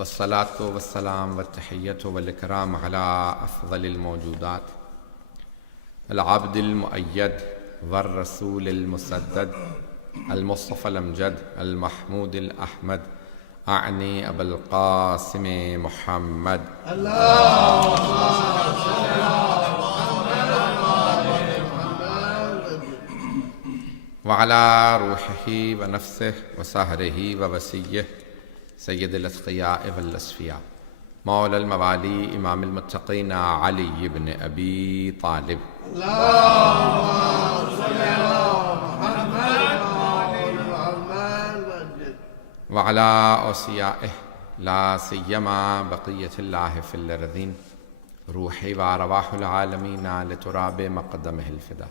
والصلاة والسلام والتحية والإكرام على أفضل الموجودات العبد المؤيد والرسول المسدد المصطفى الأمجد المحمود الأحمد أعني أبا القاسم محمد. وعلى روحه ونفسه وسهره ووسيه سيد الأتقياء والأصفياء مولى الموالي إمام المتقين علي بن أبي طالب. وعلى أوصيائه لا سيما بقية الله في الأرضين روحي وأرواح العالمين لتراب مقدمه الفدا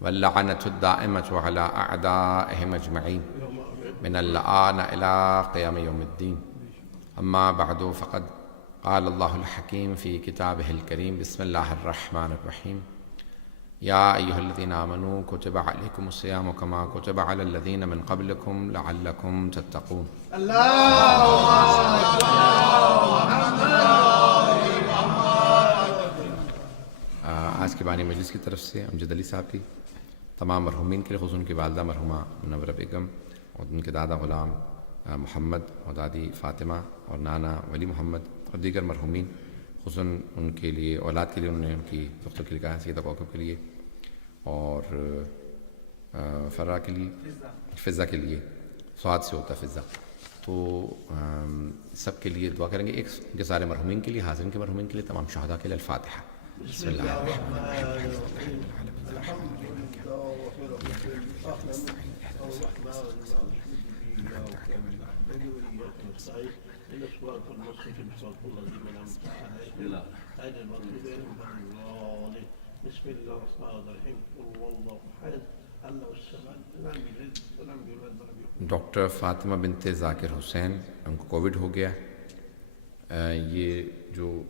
واللعنة الدائمة على أعدائهم أجمعين من الآن إلى قيام يوم الدين. أما بعد فقد قال الله الحكيم في كتابه الكريم بسم الله الرحمن الرحيم يا أيها الذين آمنوا كتب عليكم الصيام كما كتب على الذين من قبلكم لعلكم تتقون. آج کے بانی مجلس کی طرف سے امجد علی صاحب کی تمام مرحومین کے لیے، خصوصاً ان کی والدہ مرحومہ منورہ بیگم اور ان کے دادا غلام محمد اور دادی فاطمہ اور نانا ولی محمد اور دیگر مرحومین، خصوصاً ان کے لیے اولاد کے لیے انہوں نے ان کی دختر کے لیے کہا، سیدہ کوکب کے لیے اور فرا کے لیے، فضا کے لیے، سعاد سے ہوتا ہے فضا، تو سب کے لیے دعا کریں گے. ایک ان کے سارے مرحومین کے لیے، حاضرین کے مرحومین کے لیے، تمام شہداء کے لیے. الفاتحہ. بسم اللہ الرحمن الرحیم. ڈاکٹر فاطمہ بنت ذاکر حسین، ان کو کووڈ ہو گیا. یہ جو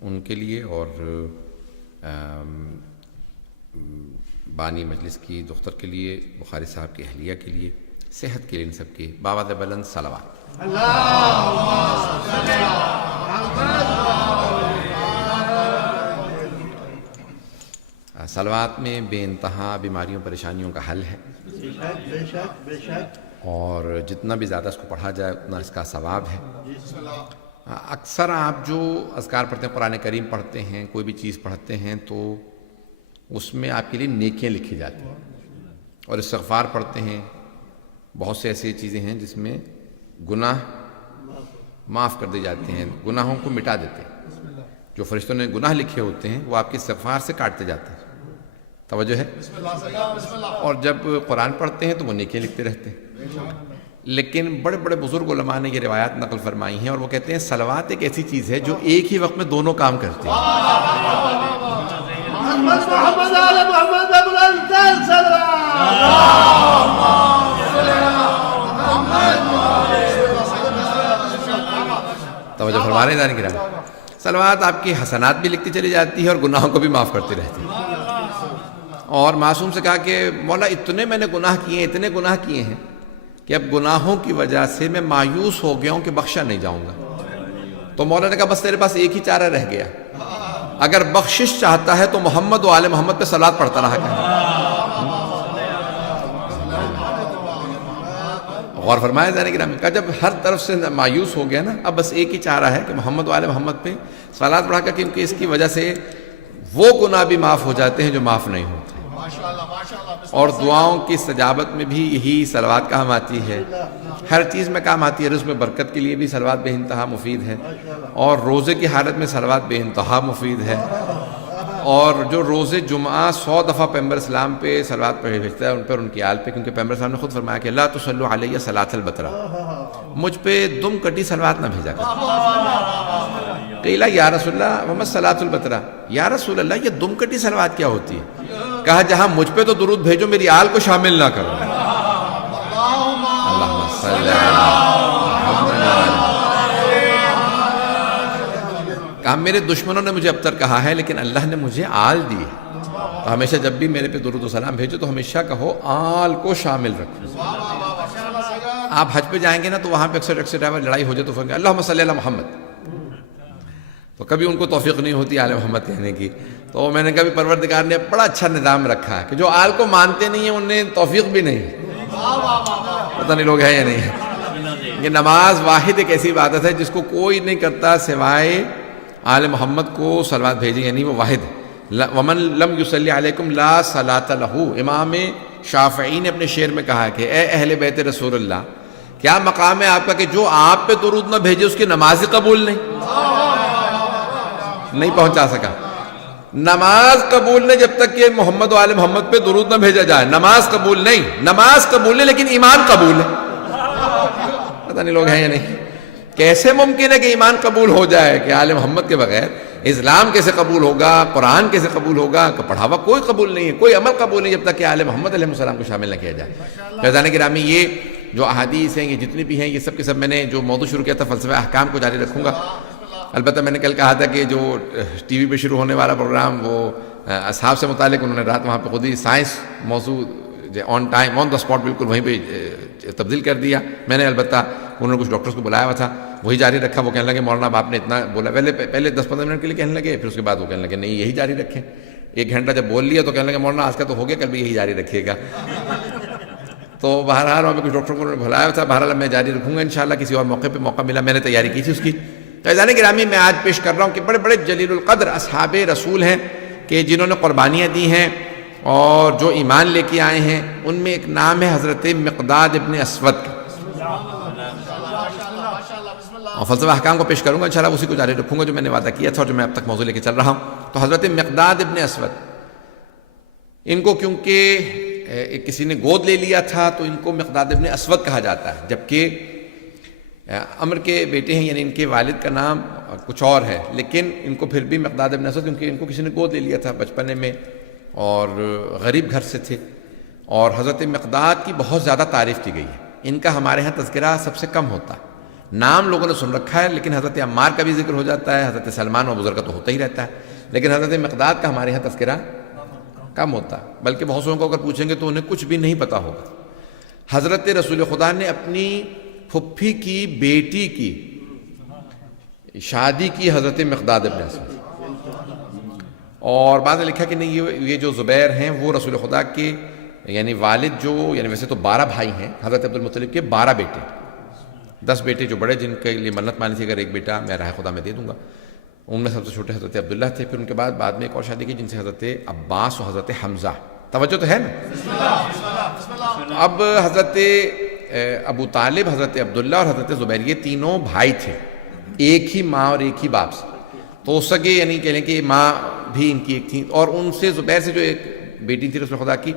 ان کے لیے اور بانی مجلس کی دختر کے لیے، بخاری صاحب کی اہلیہ کے لیے، صحت کے لیے، ان سب کے باوعد بلند صلوات. صلوات میں بے انتہا بیماریوں پریشانیوں کا حل ہے، اور جتنا بھی زیادہ اس کو پڑھا جائے اتنا اس کا ثواب ہے. اکثر آپ جو اذکار پڑھتے ہیں، قرآن کریم پڑھتے ہیں، کوئی بھی چیز پڑھتے ہیں، تو اس میں آپ کے لیے نیکیاں لکھی جاتی ہیں، اور استغفار پڑھتے ہیں. بہت سے ایسی چیزیں ہیں جس میں گناہ معاف کر دی جاتے ہیں، گناہوں کو مٹا دیتے ہیں. جو فرشتوں نے گناہ لکھے ہوتے ہیں وہ آپ کے استغفار سے کاٹتے جاتے ہیں. توجہ ہے. اور جب قرآن پڑھتے ہیں تو وہ نیکیاں لکھتے رہتے ہیں. لیکن بڑے بڑے بزرگ علماء نے یہ روایات نقل فرمائی ہیں، اور وہ کہتے ہیں صلوات ایک ایسی چیز ہے جو ایک ہی وقت میں دونوں کام کرتی ہے. توجہ فرما رہے ہیں دانی کرام. صلوات آپ کی حسنات بھی لکھتی چلی جاتی ہے اور گناہوں کو بھی معاف کرتی رہتی ہے. اور معصوم سے کہا کہ مولا اتنے میں نے گناہ کیے ہیں، اتنے گناہ کیے ہیں کہ اب گناہوں کی وجہ سے میں مایوس ہو گیا ہوں کہ بخشا نہیں جاؤں گا. تو مولا نے کہا بس تیرے پاس ایک ہی چارہ رہ گیا، اگر بخشش چاہتا ہے تو محمد و آل محمد پہ صلوات پڑھتا رہا کر. غور فرمایا جانے کی کہا جب ہر طرف سے مایوس ہو گیا نا، اب بس ایک ہی چارہ ہے کہ محمد و آل محمد پہ صلوات پڑھا کر، کیونکہ اس کی وجہ سے وہ گناہ بھی معاف ہو جاتے ہیں جو معاف نہیں ہوتے. اور دعاؤں کی استجابت میں بھی یہی صلوات کام آتی ہے، ہر چیز میں کام آتی ہے. رزق میں برکت کے لیے بھی صلوات بے انتہا مفید ہے، اور روزے کی حالت میں صلوات بے انتہا مفید ہے. اور جو روزے جمعہ 100 دفعہ پیغمبر اسلام پہ صلوات پڑھ بھیجتا ہے، ان پر، ان کی آل پہ، کیونکہ پیغمبر اسلام نے خود فرمایا کہ لا تصلوا علیہ صلاۃ البترا، مجھ پہ دم کٹی صلوات نہ بھیجا کر. قیل یا رسول اللہ محمد صلاۃ البترا، یا رسول اللہ یہ دم کٹی صلوات کیا ہوتی ہے؟ کہا جہاں مجھ پہ تو درود بھیجو، میری آل کو شامل نہ کرو. اللہم صلی کہا میرے دشمنوں نے مجھے ابتر کہا ہے، لیکن اللہ نے مجھے آل دی ہے، تو ہمیشہ جب بھی میرے پہ درود و سلام بھیجو تو ہمیشہ کہو آل کو شامل رکھو. آپ حج پہ جائیں گے نا تو وہاں پہ اکثر ٹائم لڑائی ہو جائے تو فرمائیں اللہم صلی علی محمد، تو کبھی ان کو توفیق نہیں ہوتی آل محمد کہنے کی. تو میں نے کہا پروردگار نے بڑا اچھا نظام رکھا ہے کہ جو آل کو مانتے نہیں ہیں انہیں توفیق بھی نہیں. پتہ نہیں لوگ ہیں یا نہیں ہے. یہ نماز واحد ایک ایسی عبادت ہے جس کو کوئی نہیں کرتا سوائے آل محمد کو صلوات بھیجیں، یعنی وہ واحد. ومن لم یصلی علیکم لا صلاۃ لہ. امام شافعی نے اپنے شعر میں کہا کہ اے اہل بیت رسول اللہ، کیا مقام ہے آپ کا کہ جو آپ پہ درود نہ بھیجے اس کی نماز قبول نہیں پہنچا سکا. نماز قبول نہیں جب تک کہ محمد و آل محمد پہ درود نہ بھیجا جائے. نماز قبول نہیں، نماز قبول نہیں لیکن ایمان قبول ہے. پتہ نہیں لوگ ہیں یا نہیں. کیسے ممکن ہے کہ ایمان قبول ہو جائے کہ آل محمد کے بغیر اسلام کیسے قبول ہوگا، قرآن کیسے قبول ہوگا؟ کہ پڑھاوا کوئی قبول نہیں ہے، کوئی عمل قبول نہیں جب تک کہ آل محمد علیہ السلام کو شامل نہ کیا جائے. فیضان گرامی، یہ جو احادیث ہیں، یہ جتنی بھی ہیں، یہ سب کے سب میں نے جو موضوع شروع کیا تھا فلسفہ احکام کو جاری رکھوں گا. البتہ میں نے کل کہا تھا کہ جو ٹی وی پہ شروع ہونے والا پروگرام وہ اصحاب سے متعلق، انہوں نے رات وہاں پہ خود ہی سائنس موضوع on time on the spot بالکل وہیں پہ تبدیل کر دیا. میں نے البتہ انہوں نے کچھ ڈاکٹرز کو بلایا ہوا تھا، وہی جاری رکھا. وہ کہنے لگے مولانا اب آپ نے اتنا بولا، پہلے 10-15 منٹ کے لیے کہنے لگے، پھر اس کے بعد وہ کہنے لگے نہیں یہی جاری رکھیں. 1 گھنٹہ جب بول لیا تو کہنے لگے مولانا آج کا تو ہو گیا، کل بھی یہی جاری رکھیے گا. تو بہرحال وہاں پہ کچھ ڈاکٹروں کو انہوں نے بلایا تھا. بہرحال میں جاری رکھوں گا انشاءاللہ. کسی اور موقع پہ موقع ملا، میں نے تیاری کی تھی اس کی. فیضان گرامی، میں آج پیش کر رہا ہوں کہ بڑے بڑے جلیل القدر اصحاب رسول ہیں کہ جنہوں نے قربانیاں دی ہیں اور جو ایمان لے کے آئے ہیں. ان میں ایک نام ہے حضرت مقداد ابن اسود کا، اور فلسفہ احکام کو پیش کروں گا انشاءاللہ. اسی کو جاری رکھوں گا جو میں نے وعدہ کیا تھا اور جو میں اب تک موضوع لے کے چل رہا ہوں. تو حضرت مقداد ابن اسود، ان کو کیونکہ کسی نے گود لے لیا تھا تو ان کو مقداد ابن اسود کہا جاتا ہے، جبکہ عمر کے بیٹے ہیں، یعنی ان کے والد کا نام کچھ اور ہے، لیکن ان کو پھر بھی مقداد ابن اسود، کیونکہ ان کو کسی نے گود لے لیا تھا بچپنے میں اور غریب گھر سے تھے. اور حضرت مقداد کی بہت زیادہ تعریف کی گئی ہے. ان کا ہمارے ہاں تذکرہ سب سے کم ہوتا ہے. نام لوگوں نے سن رکھا ہے، لیکن حضرت عمار کا بھی ذکر ہو جاتا ہے، حضرت سلمان و ابو ذر کا تو ہوتا ہی رہتا ہے، لیکن حضرت مقداد کا ہمارے ہاں تذکرہ کم ہوتا ہے. بلکہ بہت سو کو اگر پوچھیں گے تو انہیں کچھ بھی نہیں پتا ہوگا. حضرت رسول خدا نے اپنی پھپھی کی بیٹی کی شادی کی حضرت مقداد ابن اسود، اور بعد نے لکھا کہ نہیں یہ جو زبیر ہیں وہ رسول خدا کے یعنی والد جو، یعنی ویسے تو 12 بھائی ہیں، حضرت عبد المطلب کے 12 بیٹے، 10 بیٹے جو بڑے جن کے لیے منت مانی تھی اگر ایک بیٹا میں راہ خدا میں دے دوں گا. ان میں سب سے چھوٹے حضرت عبداللہ تھے. پھر ان کے بعد میں ایک اور شادی کی جن سے حضرت عباس و حضرت حمزہ. توجہ تو ہے نا. اب حضرت ابو طالب، حضرت عبداللہ اور حضرت زبیر یہ تینوں بھائی تھے، ایک ہی ماں اور ایک ہی باپ سے. تو سگے یعنی کہہ لیں کہ ماں بھی ان کی ایک تھی، اور ان سے زبیر سے جو ایک بیٹی تھی رسول خدا کی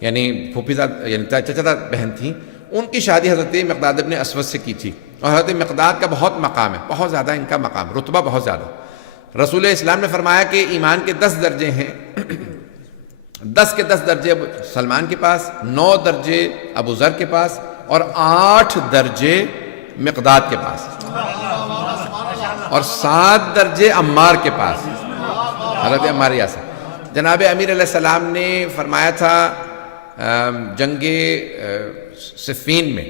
یعنی پھوپھیزاد یعنی چچا بہن تھیں، ان کی شادی حضرت مقداد ابن اسود سے کی تھی. اور حضرت مقداد کا بہت مقام ہے، بہت زیادہ ان کا مقام، رتبہ بہت زیادہ. رسول اسلام نے فرمایا کہ ایمان کے 10 درجے ہیں. 10 کے 10 درجے سلمان کے پاس، 9 درجے ابو ذر کے پاس، اور 8 درجے مقداد کے پاس، اور 7 درجے عمار کے پاس، حضرت عمار یاسر. جناب امیر علیہ السلام نے فرمایا تھا جنگ صفین میں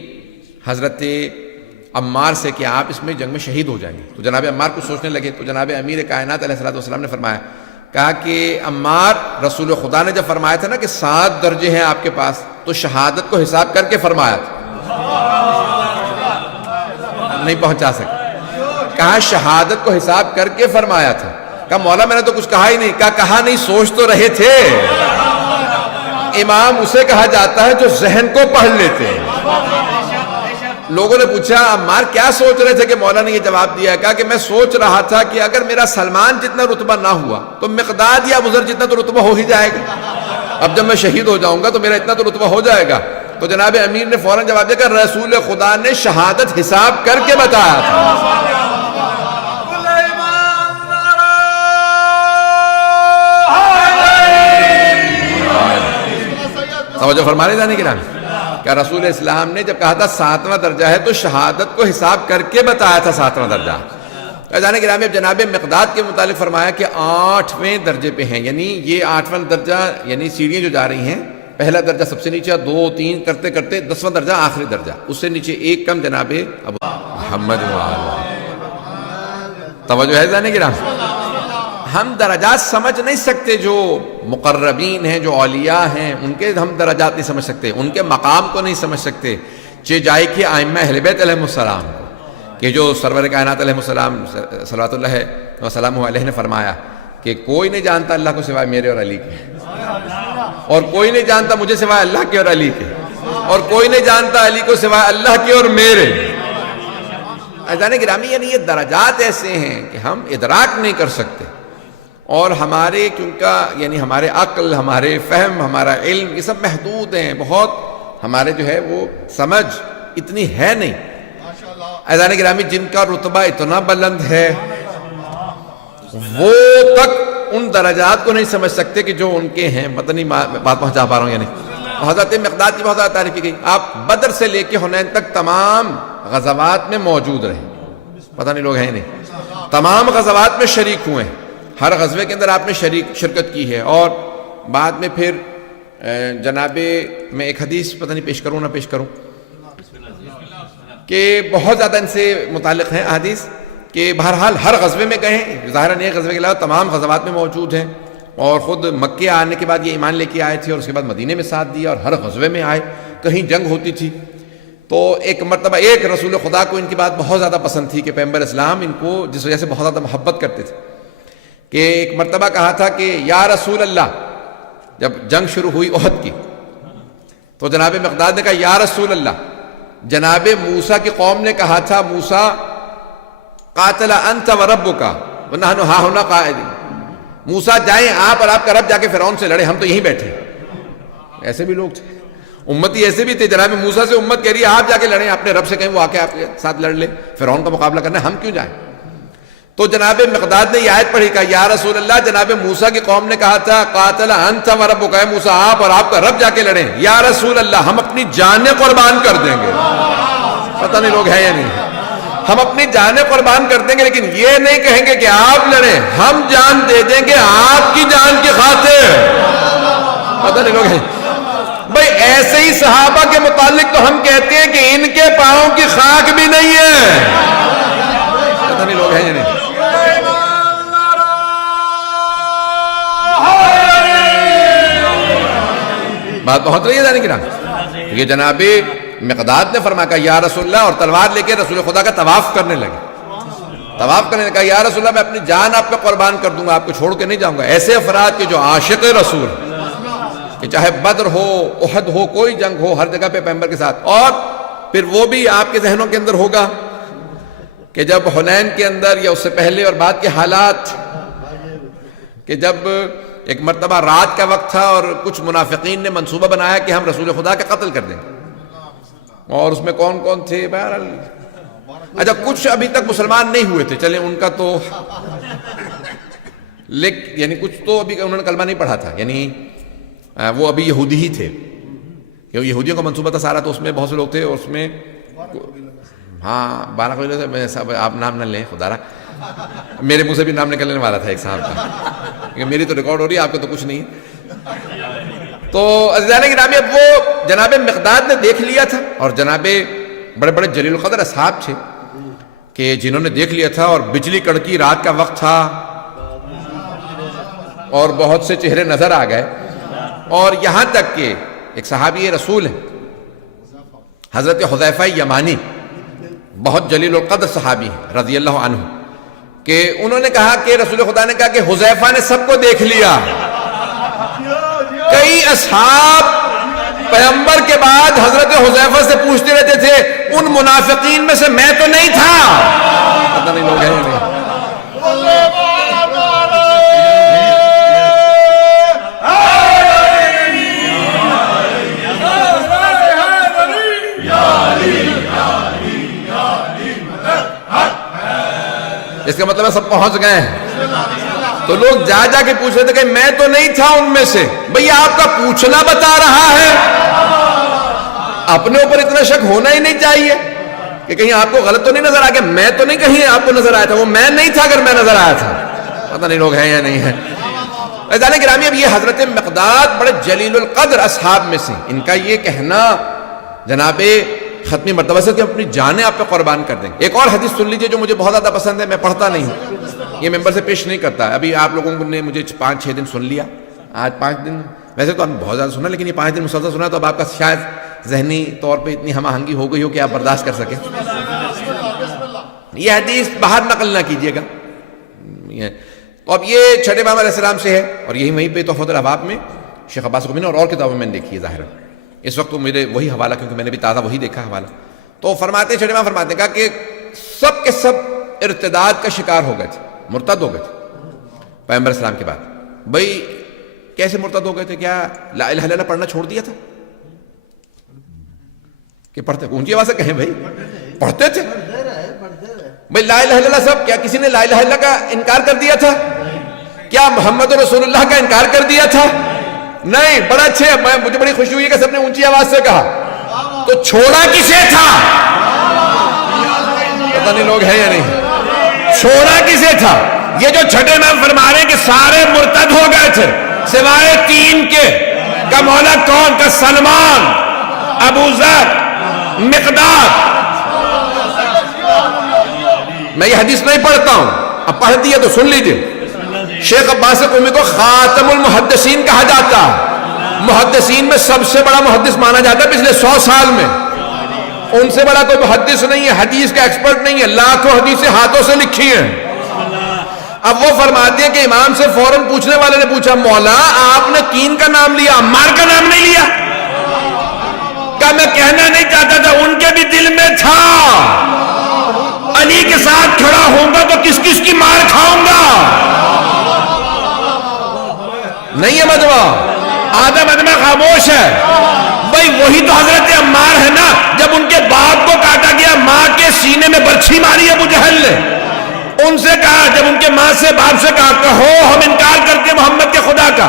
حضرت عمار سے کہ آپ اس میں جنگ میں شہید ہو جائیں گے. تو جناب عمار کو سوچنے لگے تو جناب امیر کائنات علیہ السلام نے فرمایا، کہا کہ عمار، رسول خدا نے جب فرمایا تھا نا کہ 7 درجے ہیں آپ کے پاس، تو شہادت کو حساب کر کے فرمایا تھا، نہیں پہنچا سکے. کہا شہادت کو حساب کر کے فرمایا تھا. کہا مولا میں نے تو کچھ کہا ہی نہیں. کہا نہیں، سوچ تو رہے تھے. امام اسے کہا جاتا ہے جو ذہن کو پڑھ لیتے ہیں. لوگوں نے پوچھا عمار کیا سوچ رہے تھے کہ مولا نے یہ جواب دیا. کہا کہ میں سوچ رہا تھا کہ اگر میرا سلمان جتنا رتبہ نہ ہوا تو مقداد یا ابو ذر جتنا تو رتبہ ہو ہی جائے گا. اب جب میں شہید ہو جاؤں گا تو میرا اتنا تو رتبہ ہو جائے گا. تو جناب امیر نے فوراً جواب دیا کہ رسول خدا نے شہادت حساب کر کے بتایا تھا. توجہ فرمانے جانے کی نام کیا رسول اسلام نے جب کہا تھا 7واں درجہ ہے تو شہادت کو حساب کر کے بتایا تھا 7واں درجہ. جانے کی نام اب جناب مقداد کے متعلق فرمایا کہ 8ویں درجے پہ ہیں، یعنی یہ 8واں درجہ یعنی سیڑھیاں جو جا رہی ہیں پہلا درجہ سب سے نیچے، 2 3 کرتے کرتے 10واں درجہ آخری درجہ، اس سے نیچے ایک کم جناب ابو محمد توجہ ہے جانے گرام. ہم درجات سمجھ نہیں سکتے، جو مقربین ہیں، جو اولیاء ہیں، ان کے ہم درجات نہیں سمجھ سکتے، ان کے مقام کو نہیں سمجھ سکتے. جائے کہ ائمہ اہل بیت علیہ السلام کو، کہ جو سرور کائنات علیہ السلام صلوات اللہ وسلامہ علیہ نے فرمایا کہ کوئی نہیں جانتا اللہ کو سوائے میرے اور علی کے، اور کوئی نہیں جانتا مجھے سوائے اللہ کے اور علی کے، اور کوئی نہیں جانتا علی کو سوائے اللہ کے اور میرے. عزیزان گرامی، یعنی یہ درجات ایسے ہیں کہ ہم ادراک نہیں کر سکتے، اور ہمارے کیونکہ یعنی ہمارے عقل، ہمارے فہم، ہمارا علم، یہ سب محدود ہیں. بہت ہمارے جو ہے وہ سمجھ اتنی ہے نہیں. عزیزان گرامی، جن کا رتبہ اتنا بلند ہے وہ تک ان درجات کو نہیں سمجھ سکتے کہ جو ان کے ہیں. پتہ نہیں بات پہنچا پا رہا ہوں یا نہیں. حضرت مقداد کی بہت زیادہ تعریف کی گئی. آپ بدر سے لے کے حنین تک تمام غزوات میں موجود رہے. پتہ نہیں لوگ ہیں نہیں، تمام غزوات میں شریک ہوئے ہیں. ہر غزوے کے اندر آپ نے شرکت کی ہے. اور بعد میں پھر جناب میں ایک حدیث پتہ نہیں پیش کروں نہ پیش کروں کہ بہت زیادہ ان سے متعلق ہیں حدیث، کہ بہرحال ہر غزوے میں گئے ہیں. ظاہراً ایک غزوے کے علاوہ تمام غزوات میں موجود ہیں، اور خود مکے آنے کے بعد یہ ایمان لے کے آئے تھے، اور اس کے بعد مدینے میں ساتھ دیا، اور ہر غزوے میں آئے. کہیں جنگ ہوتی تھی تو ایک مرتبہ ایک رسول خدا کو ان کی بات بہت زیادہ پسند تھی، کہ پیغمبر اسلام ان کو جس وجہ سے بہت زیادہ محبت کرتے تھے، کہ ایک مرتبہ کہا تھا کہ یا رسول اللہ، جب جنگ شروع ہوئی احد کی تو جناب مقداد نے کہا یا رسول اللہ، جناب موسیٰ کی قوم نے کہا تھا موسیٰ قاتل انت وربک ونحن ہاہنا قاعدون، موسیٰ جائیں آپ اور آپ کا رب جا کے فرعون سے لڑے، ہم تو یہیں بیٹھے. ایسے بھی لوگ تھے، امتی ایسے بھی تھے. جناب موسیٰ سے امت کہہ رہی ہے آپ جا کے لڑیں، اپنے رب سے کہیں وہ آ کے آپ کے ساتھ لڑ لے، فرعون کا مقابلہ کرنا ہے، ہم کیوں جائیں. تو جناب مقداد نے یہ آیت پڑھی، کہا یا رسول اللہ، جناب موسیٰ کی قوم نے کہا تھا قاتل انت وربک، اے موسیٰ آپ اور آپ کا رب جا کے لڑیں. یا رسول اللہ، ہم اپنی جانیں قربان کر دیں گے. پتہ نہیں لوگ ہیں یا نہیں، ہم اپنی جانیں قربان کر دیں گے، لیکن یہ نہیں کہیں گے کہ آپ لڑیں، ہم جان دے دیں گے آپ کی جان کی خاطر. پتہ نہیں لوگ ہیں بھائی. ایسے ہی صحابہ کے متعلق تو ہم کہتے ہیں کہ ان کے پاؤں کی خاک بھی نہیں ہے. پتہ نہیں لوگ ہیں یا نہیں. بات پہنچ رہی ہے جانے کی نا. یہ جناب مقداد نے فرمایا کہ یا رسول اللہ، اور تلوار لے کے رسول خدا کا طواف کرنے لگے. طواف کرنے لگا، یا رسول اللہ میں اپنی جان آپ پہ قربان کر دوں گا، آپ کو چھوڑ کے نہیں جاؤں گا. ایسے افراد کے جو عاشق رسول، کہ چاہے بدر ہو، احد ہو، کوئی جنگ ہو، ہر جگہ پہ پیغمبر کے ساتھ. اور پھر وہ بھی آپ کے ذہنوں کے اندر ہوگا کہ جب حنین کے اندر یا اس سے پہلے اور بعد کے حالات، کہ جب ایک مرتبہ رات کا وقت تھا اور کچھ منافقین نے منصوبہ بنایا کہ ہم رسول خدا کا قتل کر دیں گے. اور اس میں کون کون تھے؟ بہرحال اچھا کچھ ابھی تک مسلمان نہیں ہوئے تھے، چلیں ان کا تو یعنی کچھ تو ابھی انہوں نے کلمہ نہیں پڑھا تھا، یعنی وہ ابھی یہودی ہی تھے، کیونکہ یہودیوں کا منصوبہ تھا سارا. تو اس میں بہت سے لوگ تھے، اور اس میں ہاں 12 قبیلے سے. میں آپ نام نہ لیں خدا را، میرے منہ سے بھی نام نکلنے والا تھا ایک صاحب کا، کیونکہ میری تو ریکارڈ ہو رہی ہے، آپ کو تو کچھ نہیں. تو عزیزان گرامی، اب وہ جناب مقداد نے دیکھ لیا تھا، اور جناب بڑے بڑے جلیل القدر اصحاب تھے کہ جنہوں نے دیکھ لیا تھا، اور بجلی کڑکی، رات کا وقت تھا، اور بہت سے چہرے نظر آ گئے. اور یہاں تک کہ ایک صحابی رسول ہے حضرت حذیفہ یمانی، بہت جلیل القدر صحابی ہیں رضی اللہ عنہ، کہ انہوں نے کہا کہ رسول خدا نے کہا کہ حذیفہ نے سب کو دیکھ لیا. کئی اصحاب پیغمبر کے بعد حضرت حذیفہ سے پوچھتے رہتے تھے ان منافقین میں سے میں تو نہیں تھا. پتہ نہیں لوگ ہیں یا نہیں. اس کا مطلب ہے سب پہنچ گئے ہیں. تو لوگ جا جا کے پوچھ رہے تھے کہ میں تو نہیں تھا ان میں سے. بھئی آپ کا پوچھنا بتا رہا ہے. اپنے اوپر اتنا شک ہونا ہی نہیں چاہیے کہ کہیں آپ کو غلط تو نہیں نظر آ گیا. میں تو نہیں کہیں آپ کو نظر آیا تھا، وہ میں نہیں تھا اگر میں نظر آیا تھا. پتہ نہیں لوگ ہیں یا نہیں ہیں. عزیزان گرامی، اب یہ حضرت مقداد بڑے جلیل القدر اصحاب میں سے، ان کا یہ کہنا جناب ختمی مرتبہ سے کہ اپنی جانیں آپ پہ قربان کر دیں گے۔ ایک اور حدیث سن لیجئے جو مجھے بہت زیادہ پسند ہے، میں پڑھتا نہیں ہوں، یہ ممبر سے پیش نہیں کرتا، ابھی آپ لوگوں نے مجھے 5-6 دن سن لیا، آج 5 دن، ویسے تو آپ نے بہت زیادہ سنا لیکن یہ 5 دن مسلسل سنا تو اب آپ کا شاید ذہنی طور پہ اتنی ہم آہنگی ہو گئی ہو کہ آپ برداشت کر سکیں۔ یہ حدیث باہر نقل نہ کیجیے گا۔ تو اب یہ چھٹے امام علیہ السلام سے ہے، اور یہی وہیں پہ تحفۃ الابواب میں شیخ عباس قمی نے اور کتابوں میں نے دیکھی ہے ظاہر ہے۔ اس وقت تو میرے وہی حوالہ، کیونکہ میں نے بھی تازہ وہی دیکھا حوالہ، تو فرماتے ہیں چھٹے امام فرماتے ہیں کہ سب کے سب ارتداد کا شکار ہو گئے تھے، مرتد ہو گئے تھے پیغمبر اسلام کے بعد۔ بھئی کیسے مرتد ہو گئے تھے؟ کیا لا الہ الا اللہ پڑھنا چھوڑ دیا تھا کہ پڑھتے؟ اونچی آواز سے کہیں بھائی، پڑھتے تھے بھائی لا الہ الا اللہ سب؟ کیا کسی نے لا الہ الا اللہ کا انکار کر دیا تھا؟ کیا محمد رسول اللہ کا انکار کر دیا تھا؟ نہیں۔ بڑا اچھے، مجھے بڑی خوشی ہوئی ہے کہ سب نے اونچی آواز سے کہا۔ تو چھوڑا کسے تھا؟ پتہ نہیں لوگ ہیں یا نہیں، چھوڑا کسے تھا؟ یہ جو چھٹے امام فرما رہے ہیں کہ سارے مرتد ہو گئے تھے سوائے 3 کے، کا مولا کون؟ کا سلمان، ابو ذر، مقداد۔ میں یہ حدیث نہیں پڑھتا ہوں، اب پڑھ دیا تو سن لیجئے۔ شیخ عباس قمی کو خاتم المحدثین کہا جاتا ہے، محدثین میں سب سے بڑا محدث مانا جاتا ہے پچھلے 100 سال میں، ان سے بڑا کوئی محدث نہیں ہے، حدیث کا ایکسپرٹ نہیں ہے، لاکھوں حدیثیں ہاتھوں سے لکھی ہیں۔ اب وہ فرماتے ہیں کہ امام سے فوراً پوچھنے والے نے پوچھا، مولا آپ نے کین کا نام لیا، عمار کا نام نہیں لیا؟ کہا میں کہنا نہیں چاہتا تھا، ان کے بھی دل میں تھا، علی کے ساتھ کھڑا ہوں گا تو کس کس کی مار کھاؤں گا۔ نہیں ہے مجمع، آدھا مجمع خاموش ہے۔ بھئی وہی تو حضرت عمار ہے نا، جب ان کے باپ کو کاٹا گیا، ماں کے سینے میں برچھی ماری ابو جہل نے، ان سے کہا، جب ان کے ماں سے باپ سے کہا کہو ہم انکار کرتے محمد کے خدا کا،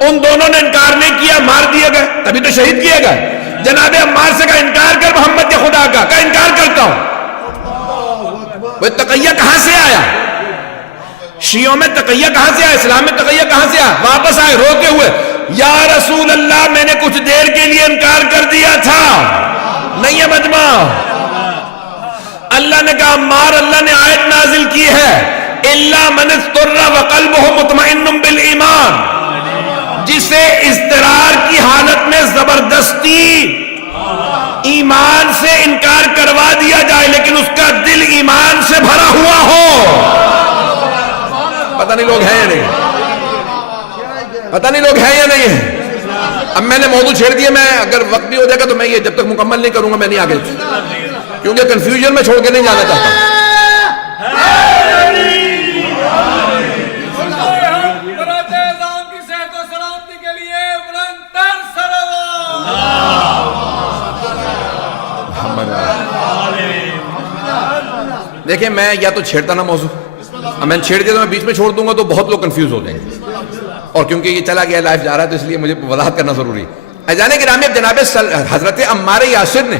ان دونوں نے انکار نہیں کیا، مار دیے گئے، تبھی تو شہید کیے گئے۔ جناب عمار سے کہا انکار کر محمد کے خدا کا، کہا انکار کرتا ہوں۔ وہ تقیہ کہاں سے آیا؟ شیعوں میں تقیہ کہاں سے آیا؟ اسلام میں تقیہ کہاں سے آیا؟ واپس آئے روتے ہوئے، یا رسول اللہ میں نے کچھ دیر کے لیے انکار کر دیا تھا۔ نہیں ہے مجمع، اللہ نے کہا عمار، اللہ نے آیت نازل کی ہے الا من اضطر وقلبہ مطمئن بالایمان، جسے اضطرار کی حالت میں زبردستی ایمان سے انکار کروا دیا جائے لیکن اس کا دل ایمان سے بھرا ہوا ہو۔ پتہ نہیں لوگ ہیں یا نہیں، پتہ نہیں لوگ ہیں یا نہیں ہیں۔ اب میں نے موضوع چھیڑ دیا، میں اگر وقت بھی ہو جائے گا تو میں یہ جب تک مکمل نہیں کروں گا میں نہیں آگے، کیونکہ کنفیوژن میں چھوڑ کے نہیں جانا چاہتا ہوں۔ دیکھیں میں یا تو چھیڑتا نہ موضوع، اب میں چھیڑ دیا تو میں بیچ میں چھوڑ دوں گا تو بہت لوگ کنفیوز ہو جائیں گے، اور کیونکہ یہ چلا گیا لائف جا رہا ہے تو اس لیے مجھے وضاحت کرنا ضروری ہے۔ اذان گرامی، اب جناب حضرت عمار یاسر نے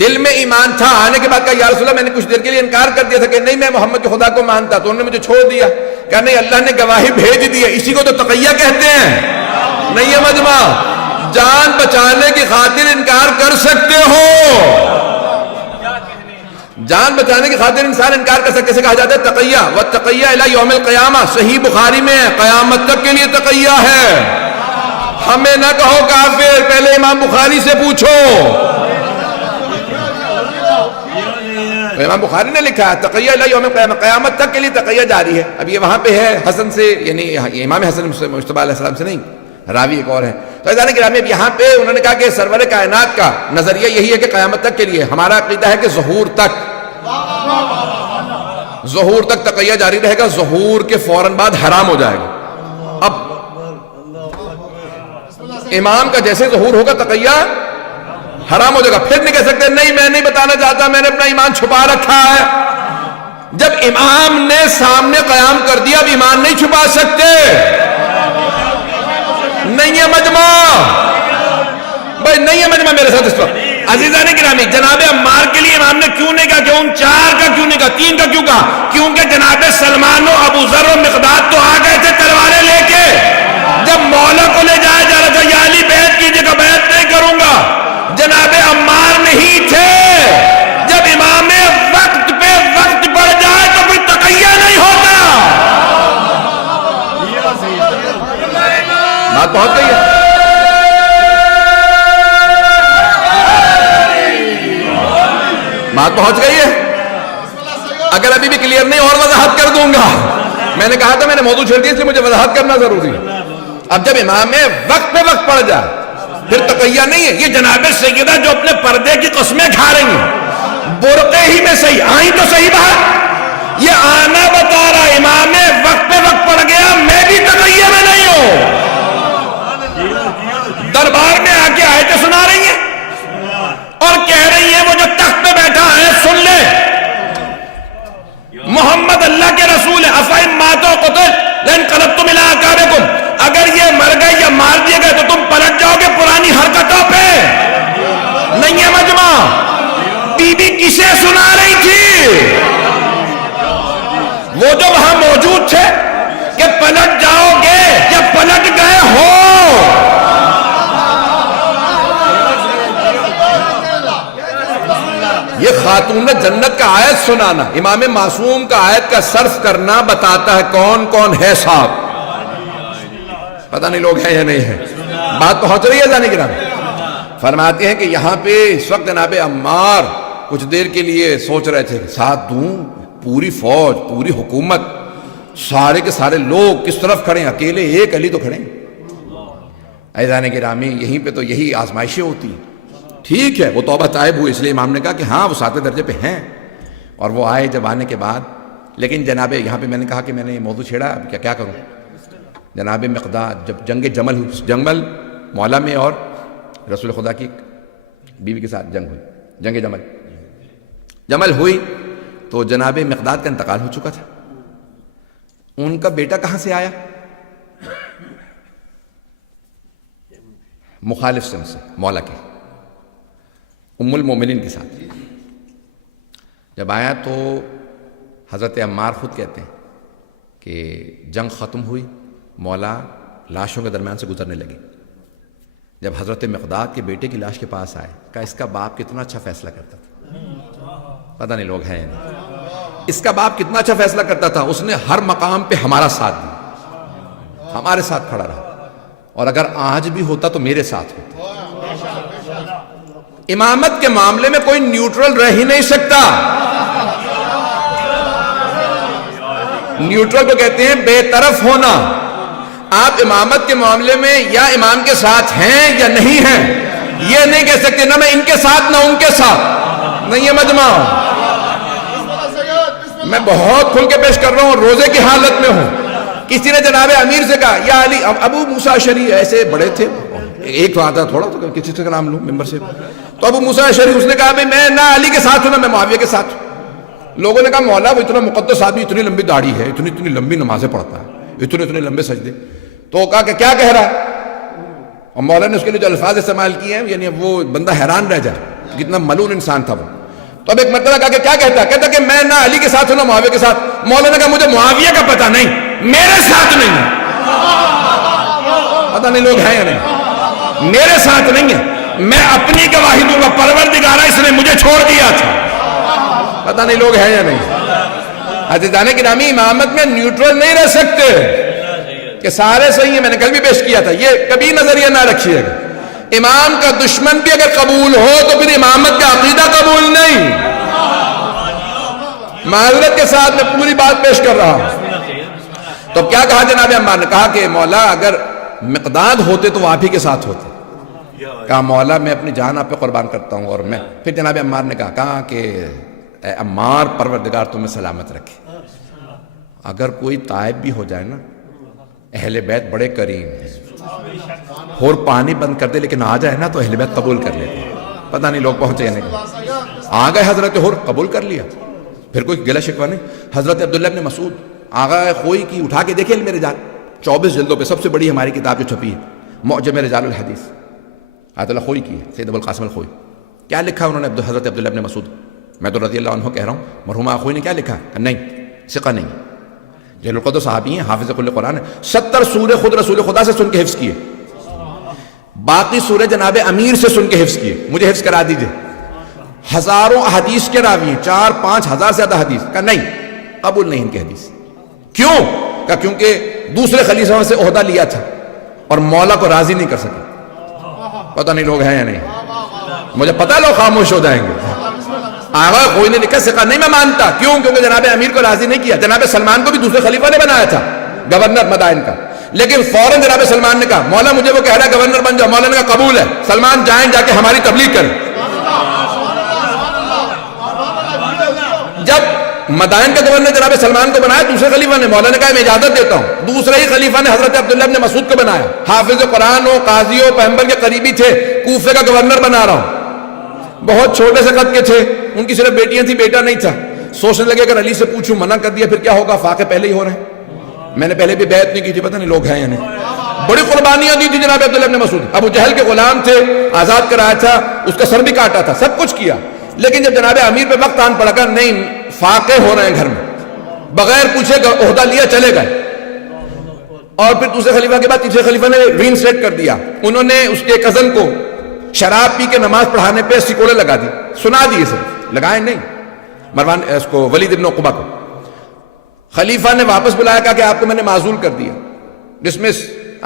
دل میں ایمان تھا، آنے کے بعد کہا یا رسول اللہ میں نے کچھ دیر کے لیے انکار کر دیا تھا کہ نہیں میں محمد کے خدا کو مانتا، تو انہوں نے مجھے چھوڑ دیا، کہا نہیں اللہ نے گواہی بھیج دی ہے، اسی کو تو تقیہ کہتے ہیں۔ نہیں ہے مجمع، جان بچانے کی خاطر انکار کر سکتے ہو، جان بچانے کی خاطر انسان انکار کر سکتے، اسے کہا جاتا ہے تقیہ، وَالتَّقِيَّ إِلَى يَوْمِ الْقِيَامَةِ، صحیح بخاری میں ہے، قیامت تک کے لیے تقیہ ہے۔ ہمیں نہ کہو کافر، پہلے امام بخاری سے پوچھو، امام بخاری نے لکھا ہے تقیہ الی یوم القیامہ، قیامت تک کے لیے تقیہ جاری ہے۔ اب یہ وہاں پہ ہے حسن سے، یعنی امام حسن مجتبیٰ علیہ السلام سے نہیں، راوی ایک اور ہے۔ تو عزیزان گرامی، اب یہاں پہ انہوں نے کہا کہ سرور کائنات کا نظریہ یہی ہے کہ قیامت تک کے لیے، ہمارا عقیدہ ہے کہ ظہور تک تقیہ جاری رہے گا، ظہور کے فوراً بعد حرام ہو جائے گا۔ اب امام کا جیسے ظہور ہوگا تقیہ حرام ہو جائے گا، پھر نہیں کہہ سکتے نہیں میں نہیں بتانا چاہتا، میں نے اپنا ایمان چھپا رکھا ہے۔ جب امام نے سامنے قیام کر دیا اب ایمان نہیں چھپا سکتے۔ نہیں ہے مجمع، بھائی نہیں ہے مجمع میرے ساتھ اس وقت۔ عزیزان گرامی، جناب عمار کے لیے امام نے کیوں نہیں کہا کہ ان 4 کا کیوں نہیں کہا، 3 کا کیوں کہا؟ کیونکہ جناب سلمان و ابو ذر و مقداد تو آ گئے تھے تلواریں لے کے۔ جب مولا کو لے جایا جا رہا تھا یا علی بیعت کیجئے گا، بیعت نہیں کروں گا، جناب عمار نہیں تھے۔ جب امام وقت پہ وقت پڑ جائے تو پھر تقیہ نہیں ہوتا۔ بات پہنچ گئی ہے؟ بات پہنچ گئی ہے؟ اگر ابھی بھی کلیئر نہیں اور وضاحت کر دوں گا۔ میں نے کہا تھا میں نے موضوع چھوڑ دیا اس لیے مجھے وضاحت کرنا ضروری ہے۔ اب جب امام وقت پہ وقت پڑ جائے پھر تقیہ نہیں ہے۔ یہ جناب سیدہ جو اپنے پردے کی قسمیں کھا رہی ہیں، برقعے ہی میں صحیح آئیں تو صحیح بات، یہ آنا بتا رہا امام وقت پہ وقت پڑ گیا، میں بھی تقیہ میں نہیں ہوں۔ دربار میں آ کے آیتیں سنا رہی ہیں اور کہہ رہی ہیں وہ جو تخت پہ بیٹھا ہے سن لے، محمد اللہ کے رسول ہے، افئن ماتوا و قتلوا لانقلبتم الی اعقابکم، اگر یہ مر گئے یا مار دیے گئے تو تم پلٹ جاؤ گے پرانی حرکتوں پہ۔ نہیں ہے مجمع، بی بی کسے سنا رہی تھی؟ وہ جو وہاں موجود تھے کہ پلٹ جاؤ گے یا پلٹ گئے ہو۔ یہ خاتون جنت کا آیت سنانا، امام معصوم کا آیت کا صرف کرنا بتاتا ہے کون کون ہے صاحب۔ پتہ نہیں لوگ ہیں یا نہیں ہیں، بات پہنچ رہی ہے جانے کی رہا۔ فرماتے ہیں کہ یہاں پہ اس وقت جناب عمار کچھ دیر کے لیے سوچ رہے تھے کہ ساتھ دوں، پوری فوج، پوری حکومت، سارے کے سارے لوگ کس طرف کھڑے ہیں، اکیلے ایک علی تو کھڑے ہیں۔ اے جانے کی رامی، یہیں پہ تو یہی آزمائشیں ہوتی ہیں۔ ٹھیک ہے وہ توبہ طائب ہوئی، اس لیے امام نے کہا کہ ہاں وہ 7ویں درجے پہ ہیں، اور وہ آئے جب آنے کے بعد، لیکن جناب یہاں پہ میں نے کہا کہ میں نے یہ موضوع چھیڑا، اب کیا کروں۔ جناب مقداد جب جنگ جمل ہوئی، جنگل مولا میں اور رسول خدا کی بیوی کے ساتھ جنگ ہوئی، جنگ جمل ہوئی تو جناب مقداد کا انتقال ہو چکا تھا۔ ان کا بیٹا کہاں سے آیا؟ مخالف سم سے، مولا کے ام المومنین کے ساتھ جب آیا تو حضرت عمار خود کہتے ہیں کہ جنگ ختم ہوئی، مولا لاشوں کے درمیان سے گزرنے لگے۔ جب حضرت مقداد کے بیٹے کی لاش کے پاس آئے، کہا اس کا باپ کتنا اچھا فیصلہ کرتا تھا۔ پتہ نہیں لوگ ہیں یا نہیں، اس کا باپ کتنا اچھا فیصلہ کرتا تھا، اس نے ہر مقام پہ ہمارا ساتھ دیا، ہمارے ساتھ کھڑا رہا، اور اگر آج بھی ہوتا تو میرے ساتھ ہوتا۔ امامت کے معاملے میں کوئی نیوٹرل رہ ہی نہیں سکتا۔ نیوٹرل کو کہتے ہیں بے طرف ہونا۔ آپ امامت کے معاملے میں یا امام کے ساتھ ہیں یا نہیں ہیں، یہ نہیں کہہ سکتے نہ میں ان کے ساتھ نہ ان کے ساتھ۔ نہیں ہے مجمع، میں بہت کھل کے پیش کر رہا ہوں، روزے کی حالت میں ہوں۔ کسی نے جناب امیر سے کہا یا علی، ابو موسیٰ اشعری ایسے بڑے تھے، ایک تو آتا تھوڑا تو کسی سے نام لوں ممبر سے، تو ابو موسیٰ اشعری اس نے کہا میں نہ علی کے ساتھ ہوں نہ میں معاویہ کے ساتھ ہوں۔ لوگوں نے کہا مولا وہ اتنا مقدس آدمی، اتنی لمبی داڑھی ہے، اتنی لمبی نمازیں پڑھتا ہے، اتنے لمبے سجدے، تو کہا کہ کیا کہہ رہا ہے؟ اور مولا نے اس کے لیے جو الفاظ استعمال کیے ہیں، یعنی وہ بندہ حیران رہ جائے کتنا ملعون انسان تھا وہ۔ تو اب ایک مرتبہ کہا کہ کیا کہتا ہے؟ کہتا کہ میں نہ علی کے ساتھ ہوں نہ معاویہ کے ساتھ۔ مولا نے کہا مجھے معاویہ کا پتہ نہیں، میرے ساتھ نہیں ہے۔ پتہ نہیں لوگ ہیں یا نہیں، میرے ساتھ نہیں ہے، میں اپنی گواہی دوں گا، پروردگارہ اس نے مجھے چھوڑ دیا تھا۔ پتہ نہیں لوگ ہیں یا نہیں۔ عزیزان گرامی، امامت میں نیوٹرل نہیں رہ سکتے کہ سارے صحیح ہیں۔ میں نے کل بھی پیش کیا تھا، یہ کبھی نظریہ نہ رکھیے گا۔ امام کا دشمن بھی اگر قبول ہو تو پھر امامت کا عقیدہ قبول نہیں۔ معذرت کے ساتھ میں پوری بات پیش کر رہا ہوں۔ تو کیا کہا جناب عمار نے؟ کہا کہ مولا اگر مقداد ہوتے تو وہ آپ ہی کے ساتھ ہوتے۔ کہا مولا میں اپنی جان آپ پہ قربان کرتا ہوں، اور میں پھر جناب عمار نے کہا کہ اے عمار پروردگار تمہیں سلامت رکھے۔ اگر کوئی طائب بھی ہو جائے نا، اہل بیت بڑے کریم ہیں، اور پانی بند کر دے لیکن آ جائے نا تو اہل بیت قبول کر لیتے ہیں۔ پتہ نہیں لوگ پہنچے یا نہیں، آ گئے حضرت حر قبول کر لیا، پھر کوئی گلہ شکوہ نہیں۔ حضرت عبداللہ ابن مسعود آغا خوئی کی اٹھا کے دیکھیں میرے جان، 24 جلدوں پہ سب سے بڑی ہماری کتاب جو چھپی ہے، معجم رجال الحدیث، آیت اللہ خوئی کی ہے، سید ابو القاسم الخوئی۔ کیا لکھا انہوں نے حضرت عبداللہ ابن مسعود؟ میں تو رضی اللہ عنہ کہہ رہا ہوں، مرحوم خوئی نے کیا لکھا؟ نہیں ثقہ نہیں۔ جلیل القدر صحابی ہیں، حافظ کل قرآن ہے، 70 سورے خود رسول خدا سے سن کے حفظ کیے، باقی سورے جناب امیر سے سن کے حفظ کیے، مجھے حفظ کرا دیجئے۔ ہزاروں حدیث کے راوی ہیں، 4-5 ہزار سے زیادہ حدیث، کہا نہیں قبول نہیں ان کی حدیث۔ کیوں؟ کہا کیونکہ دوسرے خلیفہ سے عہدہ لیا تھا اور مولا کو راضی نہیں کر سکے۔ پتہ نہیں لوگ ہیں یا نہیں، مجھے پتہ لوگ خاموش ہو جائیں گے۔ آگا کوئی نے لکھا سکھا نہیں میں مانتا، کیوں؟ کیونکہ جناب امیر کو راضی نہیں کیا۔ جناب سلمان کو بھی دوسرے خلیفہ نے بنایا تھا گورنر مدائن کا، لیکن فوراً جناب سلمان نے کہا مولا مجھے وہ کہہ رہا ہے گورنر بن جاؤ۔ مولا نے کہا قبول ہے، سلمان جائیں جا کے ہماری تبلیغ کریں۔ جب مدائن کا گورنر جناب سلمان کو بنایا دوسرے خلیفہ نے، مولا نے کہا میں اجازت دیتا ہوں۔ دوسرے ہی خلیفہ نے حضرت عبداللہ بن مسعود کو بنایا، حافظ قرآن ہو، قاضی ہو، پیغمبر کے قریبی تھے، کوفے کا گورنر بنا رہا ہوں۔ بہت چھوٹے سے قد کے تھے، ان کی صرف بیٹیاں تھیں، بیٹا نہیں تھا۔ سوچنے لگے اگر علی سے پوچھوں منع کر دیا پھر کیا ہوگا، فاقے پہلے ہی ہو رہے ہیں، میں نے پہلے بھی بیعت نہیں کی تھی، پتہ نہیں لوگ ہیں یا نہیں۔ بڑی قربانیاں دی تھی جناب عبداللہ بن مسعود، ابو جہل کے غلام تھے، آزاد کرایا تھا، اس کا سر بھی کاٹا تھا، سب کچھ کیا، لیکن جب جناب امیر پہ وقت آن پڑا کر نہیں فاقے ہو رہے ہیں گھر میں، بغیر پوچھے عہدہ لیا چلے گئے۔ اور پھر دوسرے خلیفہ کے بعد تیسرے خلیفہ نے رینسٹیٹ کر دیا، انہوں نے اس کے کزن کو شراب پی کے نماز پڑھانے پہ سکولے لگا دی، سنا دیے، صرف لگائے نہیں، مروان اس کو ولید بن عقبہ کو۔ خلیفہ نے واپس بلایا، کہا کہ آپ کو میں نے معزول کر دیا، ڈسمس،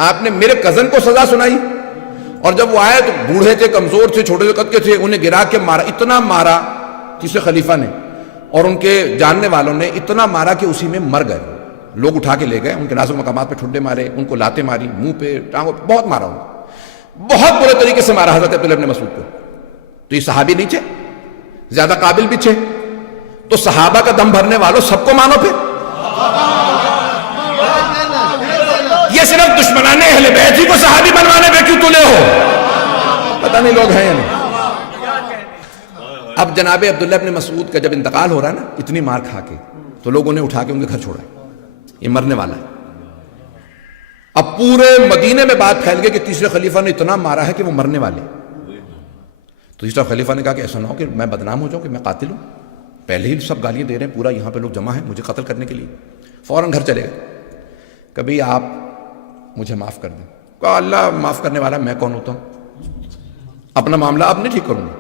آپ نے میرے کزن کو سزا سنائی۔ اور جب وہ آئے تو بوڑھے تھے، کمزور تھے، چھوٹے سے قد کے تھے، انہیں گرا کے مارا، اتنا مارا تیسرے خلیفہ نے اور ان کے جاننے والوں نے اتنا مارا کہ اسی میں مر گئے۔ لوگ اٹھا کے لے گئے، ان کے نازک مقامات پہ ٹھڈے مارے، ان کو لاتیں ماری، منہ پہ، ٹانگوں پہ، بہت مارا، بہت برے طریقے سے مارا حضرت عبداللہ بن مسعود کو۔ تو یہ صحابی نہیں تھے، زیادہ قابل بھی تھے، تو صحابہ کا دم بھرنے والوں سب کو مانو پھر۔ یہ صرف دشمنان اہل بیت ہی کو صحابی بنوانے پہ کیوں تلے ہو، پتہ نہیں لوگ ہیں یا نہیں۔ اب جناب عبداللہ بن مسعود کا جب انتقال ہو رہا ہے نا اتنی مار کھا کے، تو لوگوں نے اٹھا کے ان کے گھر چھوڑا، یہ مرنے والا ہے۔ اب پورے مدینے میں بات پھیل گئی کہ تیسرے خلیفہ نے اتنا مارا ہے کہ وہ مرنے والے۔ تو تیسرا خلیفہ نے کہا کہ ایسا نہ ہو کہ میں بدنام ہو جاؤں کہ میں قاتل ہوں، پہلے ہی سب گالیاں دے رہے ہیں، پورا یہاں پہ لوگ جمع ہیں مجھے قتل کرنے کے لیے۔ فوراً گھر چلے گئے، کبھی آپ مجھے معاف کر دیں۔ کہا اللہ معاف کرنے والا، میں کون ہوتا ہوں، اپنا معاملہ اب نہیں ٹھیک کروں گا۔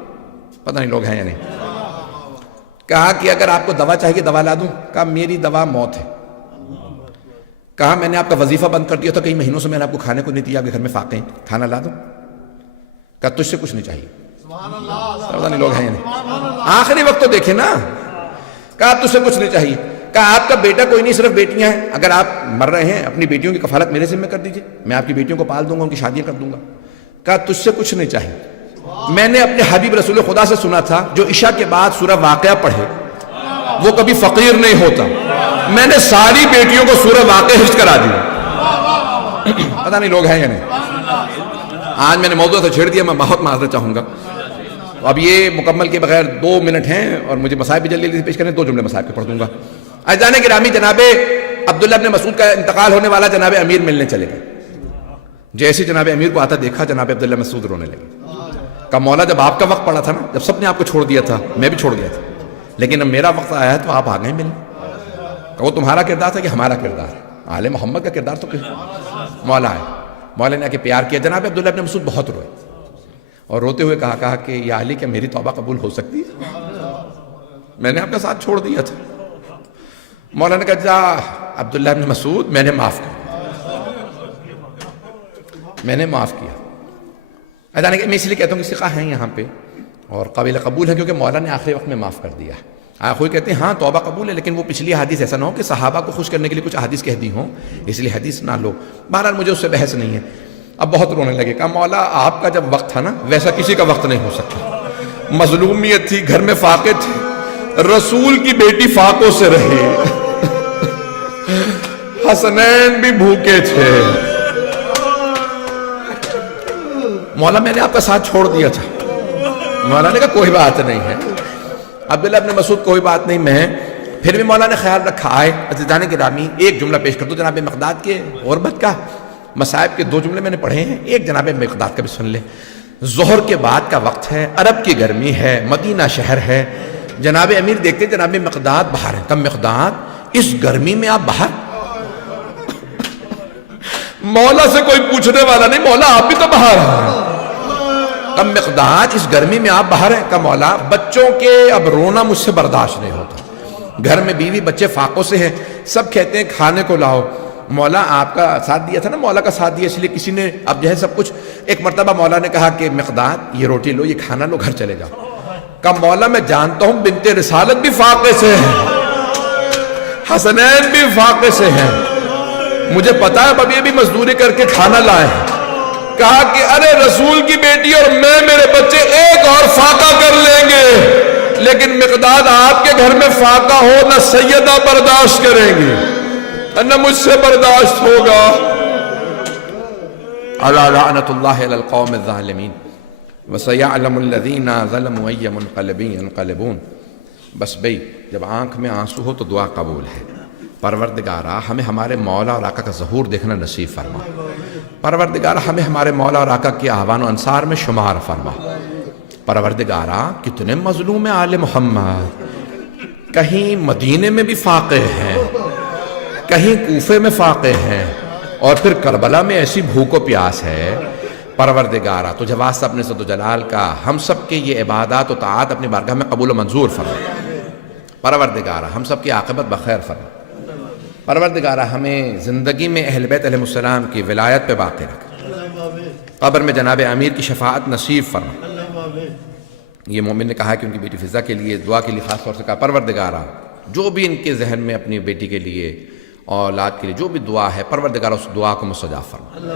پتہ نہیں لوگ ہیں یا نہیں۔ کہا کہ اگر آپ کو دوا چاہیے دوا لا دوں، کہا میری دوا موت ہے۔ کہا میں نے آپ کا وظیفہ بند کر دیا تھا، کئی مہینوں سے میں نے آپ کو کھانے کو نہیں دیا، آپ کے گھر میں فاقے ہیں، کھانا لا دوں۔ کہا تجھ سے کچھ نہیں چاہیے۔ پتہ نہیں لوگ ہیں یا نہیں، آخری وقت تو دیکھیں نا۔ کہا تجھ سے کچھ نہیں چاہیے۔ کہا آپ کا بیٹا کوئی نہیں، صرف بیٹیاں ہیں، اگر آپ مر رہے ہیں اپنی بیٹیوں کی کفالت میرے ذمہ کر دیجئے، میں آپ کی بیٹیوں کو پال دوں گا، ان کی شادیاں کر دوں گا۔ کہا تجھ سے کچھ نہیں چاہیے، میں نے اپنے حبیب رسول خدا سے سنا تھا جو عشاء کے بعد سورہ واقعہ پڑھے وہ کبھی فقیر نہیں ہوتا، میں نے ساری بیٹیوں کو سورہ واقعہ حفظ کرا دی۔ پتہ نہیں لوگ ہیں یا نہیں۔ آج میں نے موضوع سے چھیڑ دیا، میں بہت معذرت چاہوں گا۔ اب یہ مکمل کے بغیر 2 منٹ ہیں اور مجھے مصائب بھی جلدی پیش کرنے، 2 جملے مصائب کے پڑھ دوں گا۔ عزیزان گرامی، جناب عبداللہ بن مسعود کا انتقال ہونے والا، جناب امیر ملنے چلے گئے۔ جیسے جناب امیر کو آتا دیکھا، جناب عبداللہ مسعود رونے لگے۔ کہا مولا جب آپ کا وقت پڑا تھا نا، جب سب نے آپ کو چھوڑ دیا تھا، میں بھی چھوڑ گیا تھا، لیکن اب میرا وقت آیا ہے تو آپ آ گئے ملنے۔ کہ وہ تمہارا کردار تھا کہ ہمارا کردار ہے؟ آل محمد کا کردار تو مولا ہے۔ مولا نے آ کے پیار کیا۔ جناب عبداللہ بن مسعود بہت روئے اور روتے ہوئے کہا کہ یا علی کیا میری توبہ قبول ہو سکتی ہے؟ میں نے آپ کا ساتھ چھوڑ دیا تھا۔ مولا نے کہا جا عبداللہ بن مسعود، میں نے معاف کیا، میں نے معاف کیا۔ میں اس لیے کہتا ہوں کہ ثقہ ہیں یہاں پہ اور قابل قبول ہے، کیونکہ مولا نے آخری وقت میں معاف کر دیا۔ آخری کہتے ہیں ہاں توبہ قبول ہے، لیکن وہ پچھلی حدیث ایسا نہ ہو کہ صحابہ کو خوش کرنے کے لیے کچھ حدیث کہہ دی ہوں، اس لیے حدیث نہ لو۔ بہرحال مجھے اس سے بحث نہیں ہے۔ اب بہت رونے لگے۔ کہا مولا آپ کا جب وقت تھا نا ویسا کسی کا وقت نہیں ہو سکتا، مظلومیت تھی، گھر میں فاقے تھے، رسول کی بیٹی فاقوں سے رہی، حسنین بھی بھوکے تھے، مولا میں نے آپ کا ساتھ چھوڑ دیا تھا۔ مولا نے کہا کوئی بات نہیں ہے۔ عبداللہ بن مسعود کوئی بات نہیں، میں پھر بھی مولا نے خیال رکھا آئے۔ عزیزان گرامی، ایک جملہ پیش کر دو جناب مقداد کے غربت کا، مصائب کے 2 جملے میں نے پڑھے ہیں، ایک جناب مقداد کا بھی سن لیں۔ ظہر کے بعد کا وقت ہے، عرب کی گرمی ہے، مدینہ شہر ہے، جناب امیر دیکھتے جناب مقداد باہر ہیں۔ کم مقداد اس گرمی میں آپ باہر؟ مولا سے کوئی پوچھنے والا نہیں، مولا آپ بھی تو باہر ہیں۔ کب مقداد اس گرمی میں آپ باہر ہیں؟ کہا مولا بچوں کے اب رونا مجھ سے برداشت نہیں ہوتا، گھر میں بیوی بچے فاقوں سے ہیں، سب کہتے ہیں کھانے کو لاؤ۔ مولا آپ کا ساتھ دیا تھا نا، مولا کا ساتھ دیا اس لیے کسی نے اب جو ہے سب کچھ۔ ایک مرتبہ مولا نے کہا کہ مقداد یہ روٹی لو، یہ کھانا لو، گھر چلے جاؤ۔ کہا مولا میں جانتا ہوں بنت رسالت بھی فاقے سے ہیں، حسنین بھی فاقے سے ہیں، مجھے پتا ہے ابھی ابھی مزدوری کر کے کھانا لائے ہیں۔ کہا کہ ارے رسول کی بیٹی اور میں، میرے بچے ایک اور فاقہ کر لیں گے، لیکن مقداد آپ کے گھر میں فاقہ ہو نہ سیدہ برداشت کریں گی نہ مجھ سے برداشت ہوگا۔ الا لعنت اللہ علی القوم الظالمین وسیعلم الذین ظلموا ای منقلب ینقلبون۔ بس بھئی جب آنکھ میں آنسو ہو تو دعا قبول ہے۔ پروردگارہ ہمیں ہمارے مولا اور آقا کا ظہور دیکھنا نصیب فرما۔ پروردگارہ ہمیں ہمارے مولا اور آقا کے اعوان و انصار میں شمار فرما۔ پروردگارہ کتنے مظلوم آل محمد، کہیں مدینے میں بھی فاقے ہیں، کہیں کوفے میں فاقے ہیں، اور پھر کربلا میں ایسی بھوک و پیاس ہے۔ پروردگارہ تجھے واسطہ اپنے عزت و جلال کا ہم سب کے یہ عبادات و طاعات اپنی بارگاہ میں قبول و منظور فرما۔ پروردگارہ ہم سب کی عاقبت بخیر فرما۔ پروردگارہ ہمیں زندگی میں اہل بیت علیہ السلام کی ولایت پہ باقی رکھ، قبر میں جناب امیر کی شفاعت نصیب فرما۔ یہ مومن نے کہا کہ ان کی بیٹی فضا کے لیے دعا کے لیے خاص طور سے کہا پروردگارہ جو بھی ان کے ذہن میں اپنی بیٹی کے لیے، اولاد کے لیے جو بھی دعا ہے، پروردگارہ اس دعا کو مستجاب فرما۔